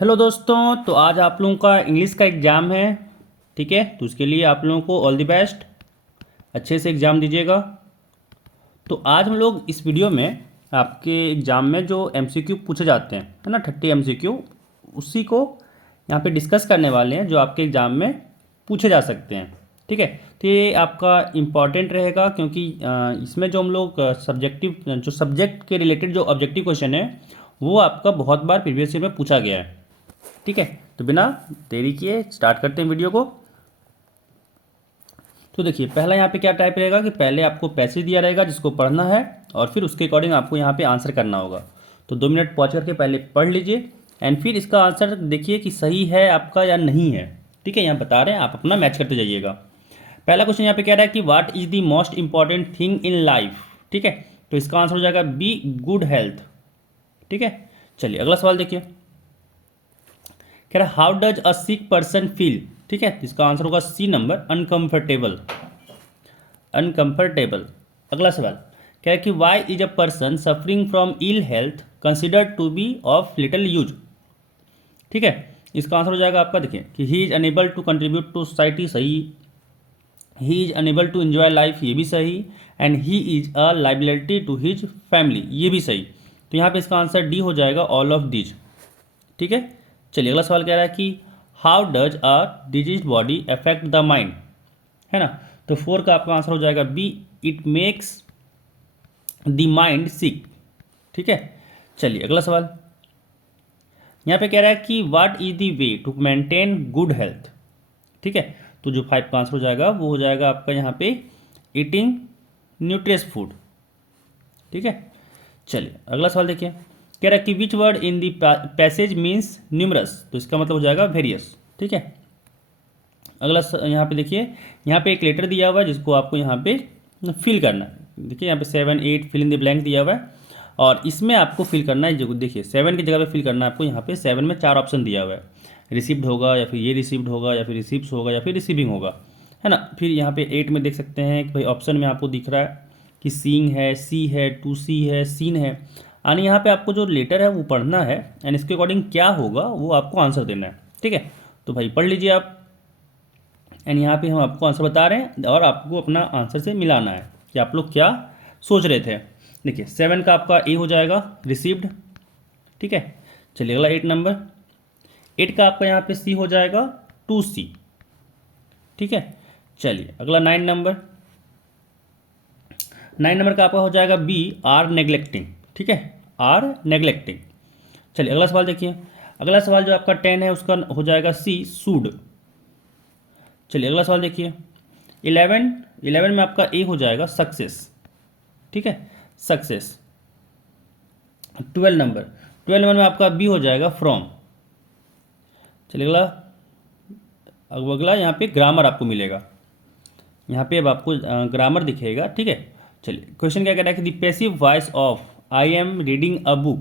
Hello दोस्तों, तो आज आप लोगों का इंग्लिश का एग्ज़ाम है। ठीक है, तो उसके लिए आप लोगों को ऑल द बेस्ट। अच्छे से एग्ज़ाम दीजिएगा। तो आज हम लोग इस वीडियो में आपके एग्ज़ाम में जो एमसीक्यू पूछे जाते हैं, है ना, 30 एमसीक्यू, उसी को यहाँ पे डिस्कस करने वाले हैं जो आपके एग्ज़ाम में पूछे जा सकते हैं। ठीक है, तो ये आपका इम्पॉर्टेंट रहेगा क्योंकि इसमें जो हम लोग सब्जेक्ट के रिलेटेड जो ऑब्जेक्टिव क्वेश्चन है वो आपका बहुत बार प्रीवियस ईयर में पूछा गया है। ठीक है, तो बिना देरी किए स्टार्ट करते हैं वीडियो को। तो देखिए, पहला यहाँ पे क्या टाइप रहेगा कि पहले आपको पैसेज दिया रहेगा जिसको पढ़ना है और फिर उसके अकॉर्डिंग आपको यहाँ पे आंसर करना होगा। तो 2 मिनट पॉज करके पहले पढ़ लीजिए एंड फिर इसका आंसर देखिए कि सही है आपका या नहीं है। ठीक है, यहाँ बता रहे हैं, आप अपना मैच करते जाइएगा। पहला क्वेश्चन यहाँ पे कह रहा है कि what is the most important thing in life. ठीक है, तो इसका आंसर हो जाएगा बी, गुड हेल्थ। ठीक है, चलिए अगला सवाल देखिए। कह रहा है how does a sick person feel. ठीक है, इसका आंसर होगा सी नंबर, अनकंफर्टेबल। अनकंफर्टेबल। अगला सवाल कह रहा है कि why is a person suffering from ill health considered to be of little use. ठीक है, इसका आंसर हो जाएगा आपका, देखिए कि he is unable to contribute to society, सही। He is unable to enjoy life, ये भी सही। And he is a liability to his family, ये भी सही। तो यहाँ पे इसका आंसर डी हो जाएगा, ऑल ऑफ दीज। ठीक है, चलिए अगला सवाल कह रहा है कि how does a disease body affect the mind, है ना। तो 4 का आपका आंसर हो जाएगा B, it makes the mind sick. ठीक है, चलिए अगला सवाल यहाँ पे कह रहा है कि what is the way to maintain good health. ठीक है, तो जो 5 का आंसर हो जाएगा वो हो जाएगा आपका यहाँ पे ईटिंग न्यूट्रियस फूड। ठीक है, चलिए अगला सवाल देखिए। कह रहा है कि which word in the passage means numerous, तो इसका मतलब हो जाएगा वेरियस। ठीक है, यहाँ पे देखिए, यहाँ पे एक लेटर दिया हुआ है जिसको आपको यहाँ पे फिल करना है। देखिए यहाँ पे 7 8 फिल इन द ब्लैंक दिया हुआ है और इसमें आपको फिल करना है। जो देखिए 7 की जगह पे फिल करना है आपको। यहाँ पे 7 में 4 ऑप्शन दिया हुआ है, रिसीव्ड होगा या फिर ये रिसीव्ड होगा या फिर रिसीव्स होगा या फिर रिसीविंग होगा, है ना। फिर यहाँ पे 8 में देख सकते हैं कि भाई ऑप्शन में आपको दिख रहा है कि सीइंग है, सी है, टू सी है, सीन है। यानी यहाँ पे आपको जो लेटर है वो पढ़ना है एंड इसके अकॉर्डिंग क्या होगा वो आपको आंसर देना है। ठीक है, तो भाई पढ़ लीजिए आप एंड यहाँ पे हम आपको आंसर बता रहे हैं और आपको अपना आंसर से मिलाना है कि आप लोग क्या सोच रहे थे। देखिए 7 का आपका ए हो जाएगा, रिसीव्ड। ठीक है, चलिए अगला 8 नंबर। 8 का आपका यहाँ पे सी हो जाएगा, टू सी। ठीक है, चलिए अगला 9 नंबर। 9 नंबर का आपका हो जाएगा बी, आर नेग्लेक्टिंग। ठीक है, आर नेग्लेक्टिंग। चलिए अगला सवाल देखिए। अगला सवाल जो आपका 10 है उसका हो जाएगा सी, सूड। चलिए अगला सवाल देखिए। 11 में आपका ए हो जाएगा, सक्सेस। ठीक है, सक्सेस। 12 नंबर, 12 में आपका बी हो जाएगा, फ्रॉम। चलिए अगला, अब अगला यहाँ पे ग्रामर आपको मिलेगा। यहाँ पे अब आपको ग्रामर दिखेगा। ठीक है, चलिए क्वेश्चन क्या कह रहा है कि the passive voice of I am reading a book.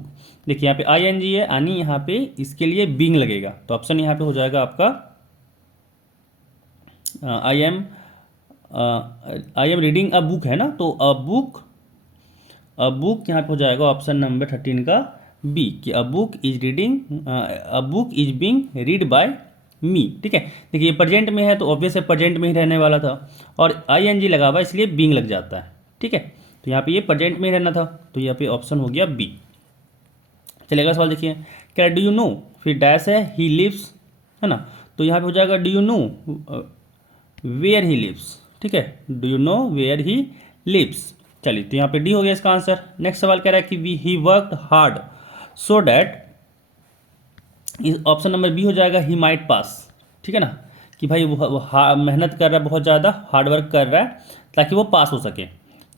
देखिए यहाँ पे आई एन जी है, यानी यहाँ पे इसके लिए बीइंग लगेगा। तो ऑप्शन यहाँ पे हो जाएगा आपका I am reading a book, है ना। तो अ बुक यहाँ पे हो जाएगा ऑप्शन नंबर 13 का बी, कि a book is reading, a book is being read by me. ठीक है, देखिए प्रेजेंट में है तो ऑब्वियस है प्रेजेंट में ही रहने वाला था और आई एन जी लगा हुआ है इसलिए बीइंग लग जाता है। ठीक है, तो यहाँ पे ये प्रेजेंट में ही रहना था तो यहाँ पे ऑप्शन हो गया बी। चलिए अगला सवाल देखिए। क्या डू यू नो, फिर डैश है, ही लिव्स, है ना। तो यहाँ पे हो जाएगा do you know where he lives. ठीक है, do you know where he lives. चलिए तो यहाँ पे डी हो गया इसका आंसर। नेक्स्ट सवाल कह रहा है कि we he worked hard so that, इस ऑप्शन नंबर बी हो जाएगा ही माइट पास। ठीक है ना, कि भाई वो मेहनत कर रहा है, बहुत ज़्यादा हार्ड वर्क कर रहा है ताकि वो पास हो सके।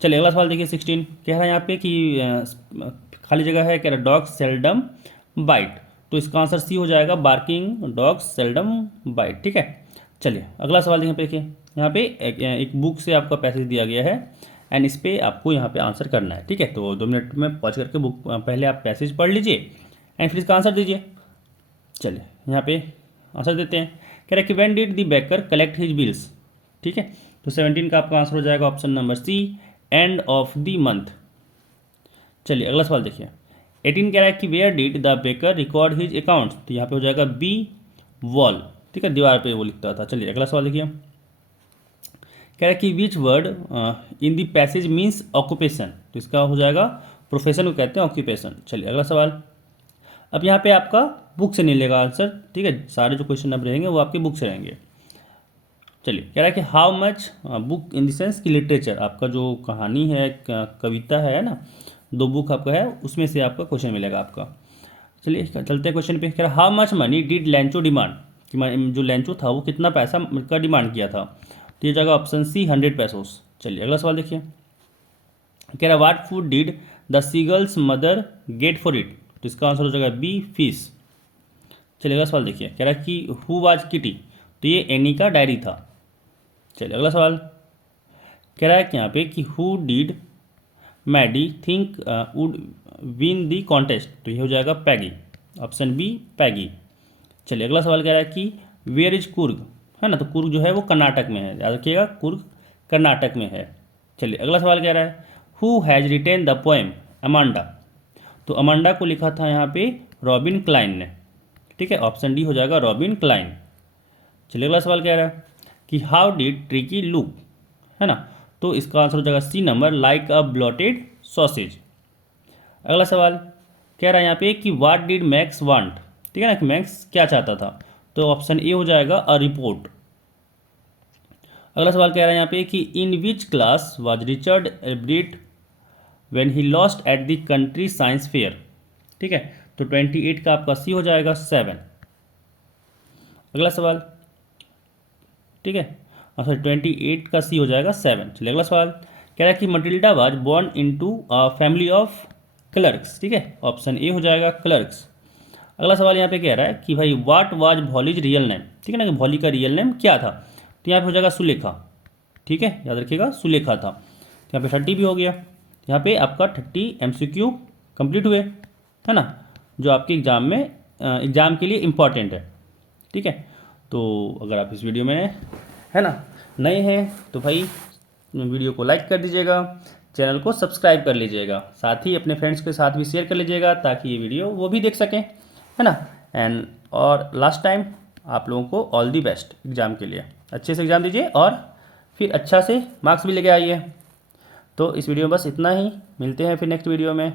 चलिए अगला सवाल देखिए। 16 कह रहा है यहाँ पे कि खाली जगह है, कह रहा है डॉग सेल्डम बाइट। तो इसका आंसर सी हो जाएगा, बार्किंग डॉग्स सेल्डम बाइट। ठीक है, चलिए अगला सवाल यहाँ पे देखिए। यहाँ पे एक बुक से आपका पैसेज दिया गया है एंड इस पे आपको यहाँ पे आंसर करना है। ठीक है, तो 2 मिनट में पॉज करके बुक पहले आप पैसेज पढ़ लीजिए एंड फिर इसका आंसर दीजिए। चलिए यहाँ पे आंसर देते हैं। कह रहा है कि when did the baker collect his bills. ठीक है, तो 17 का आपका आंसर हो जाएगा option number C, end of the month. चलिए अगला सवाल देखिए। 18 कह रहा है कि where did the baker record his accounts, तो यहाँ पे हो जाएगा बी वॉल, ठीक है, दीवार पे वो लिखता था। चलिए अगला सवाल देखिए, कह रहा है कि which word in the passage means occupation, तो इसका हो जाएगा प्रोफेशन को कहते हैं ऑक्यूपेशन। चलिए अगला सवाल, अब यहाँ पे आपका बुक से नहीं लेगा आंसर, ठीक है, सारे जो क्वेश्चन अब रहेंगे वो आपके बुक से रहेंगे। चलिए कह रहा है कि how much book in the sense की लिटरेचर, आपका जो कहानी है कविता है ना, दो बुक आपका है उसमें से आपका क्वेश्चन मिलेगा आपका। चलिए चलते हैं क्वेश्चन पे, कह रहा how much money did लैंचो demand, कि जो लैंचो था वो कितना पैसा का डिमांड किया था, तो ये जाएगा ऑप्शन सी 100 पैसोस। चलिए अगला सवाल देखिए, कह रहा what food did the seagulls mother get for it, तो इसका आंसर हो जाएगा बी फिश। चलिए अगला सवाल देखिए, कह रहा है कि हु वाज किटी, तो ये एनी का डायरी था। चलिए अगला सवाल, कह रहा है कि यहाँ पे कि who did Maddy think would win the contest, तो ये हो जाएगा पैगी, ऑप्शन बी पैगी। चलिए अगला सवाल कह रहा है कि वेयर इज कुर्ग, है ना, तो कुर्ग जो है वो कर्नाटक में है, याद रखिएगा कुर्ग कर्नाटक में है। चलिए अगला सवाल कह रहा है who has retain the poem Amanda, तो अमांडा को लिखा था यहाँ पे रॉबिन क्लाइन ने, ठीक है, ऑप्शन डी हो जाएगा रॉबिन क्लाइन। चलिए अगला सवाल कह रहा है कि हाउ डिड ट्रिकी लुक, है ना, तो इसका आंसर हो जाएगा C number like a bloated sausage. अगला सवाल कह रहा है यहाँ पे कि व्हाट डिड मैक्स वांट, ठीक है ना, कि मैक्स क्या चाहता था, तो ऑप्शन ए हो जाएगा अ रिपोर्ट। अगला सवाल कह रहा है यहाँ पे कि in which class was Richard Ebrit when he lost at the country science fair, ठीक है, तो 28 का आपका सी हो जाएगा 7। अगला सवाल, ठीक है, सॉरी 28 का सी हो जाएगा 7। चलिए अगला सवाल कह रहा है कि Matilda was born into a family of clerks, ठीक है, ऑप्शन ए हो जाएगा क्लर्क्स। अगला सवाल यहाँ पे कह रहा है कि भाई व्हाट वाज भॉलीज रियल नेम, ठीक है ना, कि भॉली का रियल नेम क्या था, तो यहाँ पे हो जाएगा सुलेखा, ठीक है, याद रखिएगा सुलेखा था। तो यहाँ पे 30 भी हो गया, यहाँ पे आपका 30 MCQ कंप्लीट हुए, है ना, जो आपके एग्ज़ाम में एग्ज़ाम के लिए इम्पॉर्टेंट है, ठीक है। तो अगर आप इस वीडियो में, है ना, नए हैं तो भाई वीडियो को लाइक कर दीजिएगा, चैनल को सब्सक्राइब कर लीजिएगा, साथ ही अपने फ्रेंड्स के साथ भी शेयर कर लीजिएगा ताकि ये वीडियो वो भी देख सकें, है ना। एंड और लास्ट टाइम आप लोगों को ऑल दी बेस्ट एग्ज़ाम के लिए, अच्छे से एग्ज़ाम दीजिए और फिर अच्छा से मार्क्स भी लेके आइए। तो इस वीडियो में बस इतना ही, मिलते हैं फिर नेक्स्ट वीडियो में।